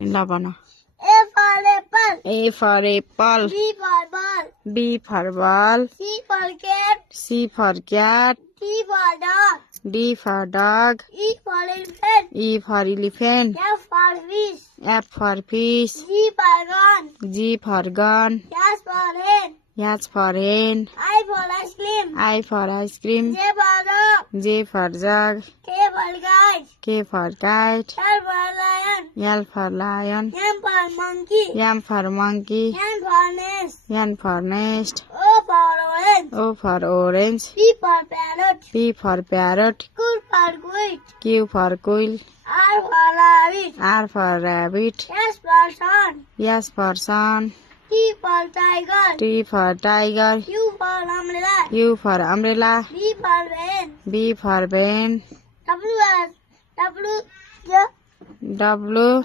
Labana. A for apple. A for apple. B for ball. B for ball. C for cat. C for cat. D for dog. D for dog. E for elephant. E for elephant. F for fish. F for fish. G for gun. G for gun. S for hen. H for hen. I for ice cream. I for ice cream. J for dog. J for jug. K for kite. K for kite. L for lion. L for lion. M for monkey. M for monkey. N for nest. N for nest. O for orange. O for orange. P for parrot. P for parrot. Q for quail. Q for quail. R for rabbit. R for rabbit. S for sun. S for sun. T for tiger. T for tiger. U for umbrella. U for umbrella. B for van. B for van. W. W. W